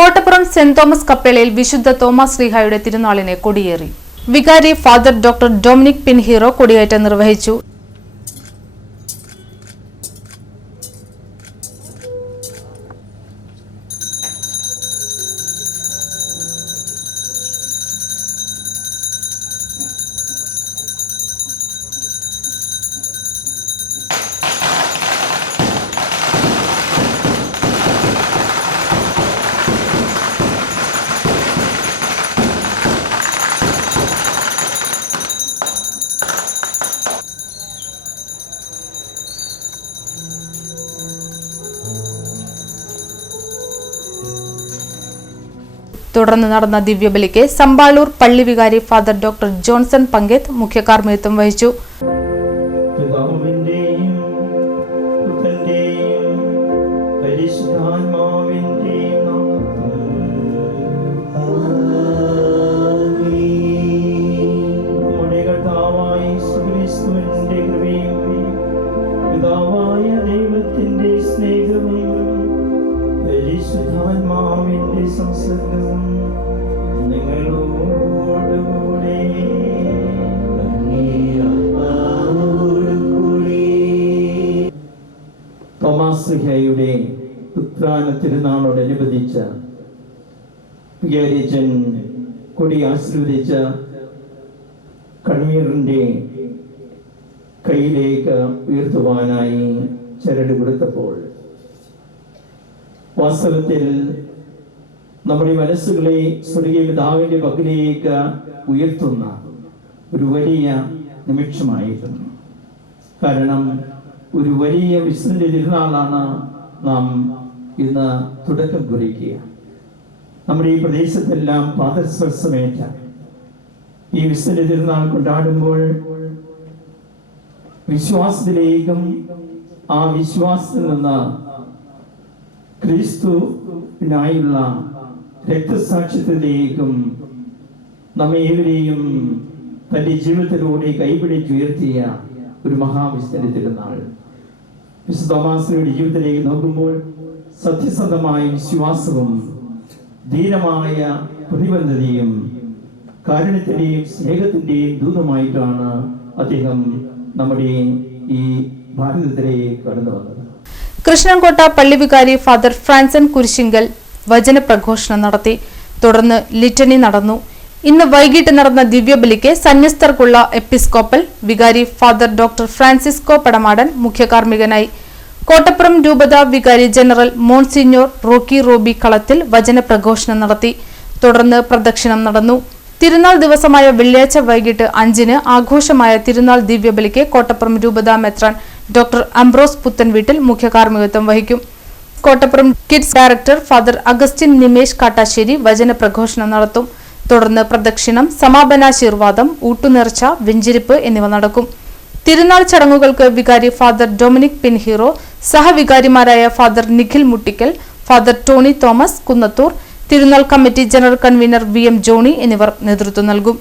Kottappuram saint Thomas കപ്പേളയിൽ വിശുദ്ധ Thomas ശ്ലീഹായുടെ തിരുനാളിനെ കൊടിയേറി. വികാരി father doctor Dominic Pinheiro കൊടിയേറ്റം നിർവഹിച്ചു. തുടർന്ന് നടന്ന ദിവ്യബലിക്ക് സമ്പാളൂർ പള്ളി വികാരി ഫാദർ ഡോക്ടർ ജോൺസൺ പങ്കേത്ത് മുഖ്യ കാർമ്മികത്വം വഹിച്ചു. തോമസ് ശ്ലീഹായുടെ ഉത്ഥാന തിരുനാളോടനുബന്ധിച്ച വികാരിയച്ഛൻ കൊടി ആശീർവദിച്ച കണ്ണീറിന്റെ കയ്യിലേക്ക് ഉയർത്തുവാനായി ചരട് കൊടുത്തപ്പോൾ വാസ്തവത്തിൽ നമ്മുടെ മനസ്സുകളെ സ്വർഗീയ പിതാവിന്റെ പക്കലേക്ക് ഉയർത്തുന്ന ഒരു വലിയ നിമിഷമായിരുന്നു. കാരണം ഒരു വലിയ വിശുദ്ധന്റെ തിരുനാളാണ് നാം ഇന്ന് തുടക്കം കുറിക്കുക. നമ്മുടെ ഈ പ്രദേശത്തെല്ലാം പാദസ്പർശമേറ്റ ഈ വിശുദ്ധന്റെ തിരുനാൾ കൊണ്ടാടുമ്പോൾ വിശ്വാസത്തിലേക്കും ആ വിശ്വാസത്തിൽ നിന്ന് ക്രിസ്തുവിനായുള്ള രക്തസാക്ഷിത്വത്തിലേക്കും നമ്മേവരെയും തന്റെ ജീവിതത്തിലൂടെ കൈപിടിച്ചുയർത്തിയ ഒരു മഹാവിശുദ്ധന്റെ തിരുനാൾ. വിശുദ്ധ തോമാശ്ലീഹയുടെ ജീവിതത്തിലേക്ക് നോക്കുമ്പോൾ സത്യസന്ധമായ വിശ്വാസവും ധീരമായ പ്രതിബദ്ധതയും കാരുണ്യത്തിന്റെയും സ്നേഹത്തിന്റെയും ദൂതമായിട്ടാണ് അദ്ദേഹം നമ്മുടെ ഈ ഭാരതത്തിലേക്ക് കടന്നു വന്നത്. കൃഷ്ണൻകോട്ട പള്ളി വികാരി ഫാദർ ഫ്രാൻസൻ കുരിശിങ്കൽ വചന പ്രഘോഷണം നടത്തി. തുടർന്ന് ലിറ്റനി നടന്നു. ഇന്ന് വൈകിട്ട് നടന്ന ദിവ്യബലിക്ക് സന്യസ്തർക്കുള്ള എപ്പിസ്കോപ്പൽ വികാരി ഫാദർ ഡോക്ടർ ഫ്രാൻസിസ്കോ പടമാടൻ മുഖ്യ കാർമ്മികനായി. കോട്ടപ്പുറം രൂപത വികാരി ജനറൽ മോൺസിഞ്ഞോർ റോക്കി റോബി കളത്തിൽ വചന പ്രഘോഷണം നടത്തി. തുടർന്ന് പ്രദക്ഷിണം നടന്നു. തിരുനാൾ ദിവസമായ വെള്ളിയാഴ്ച വൈകിട്ട് 5-ന് ആഘോഷമായ തിരുനാൾ ദിവ്യബലിക്ക് കോട്ടപ്പുറം രൂപത മെത്രാൻ ഡോക്ടർ അംബ്രോസ് പുത്തൻവീട്ടിൽ മുഖ്യ കാർമ്മികത്വം വഹിക്കും. Kottappuram kids director father Augustine Nimesh Kattassery വചന പ്രഘോഷണം നടത്തും. തുടർന്ന് പ്രദക്ഷിണം, സമാപനാശീർവാദം, ഊട്ടുനേർച്ച, വെഞ്ചിരിപ്പ് എന്നിവ നടക്കും. തിരുനാൾ ചടങ്ങുകൾക്ക് വികാരി ഫാദർ ഡൊമിനിക് പിൻഹീറോ, സഹവികാരിമാരായ Father Nikhil Muttikkal, Father Tony Thomas Kunnathur, തിരുനാൾ committee general convener VM Johny എന്നിവർ നേതൃത്വം നൽകും.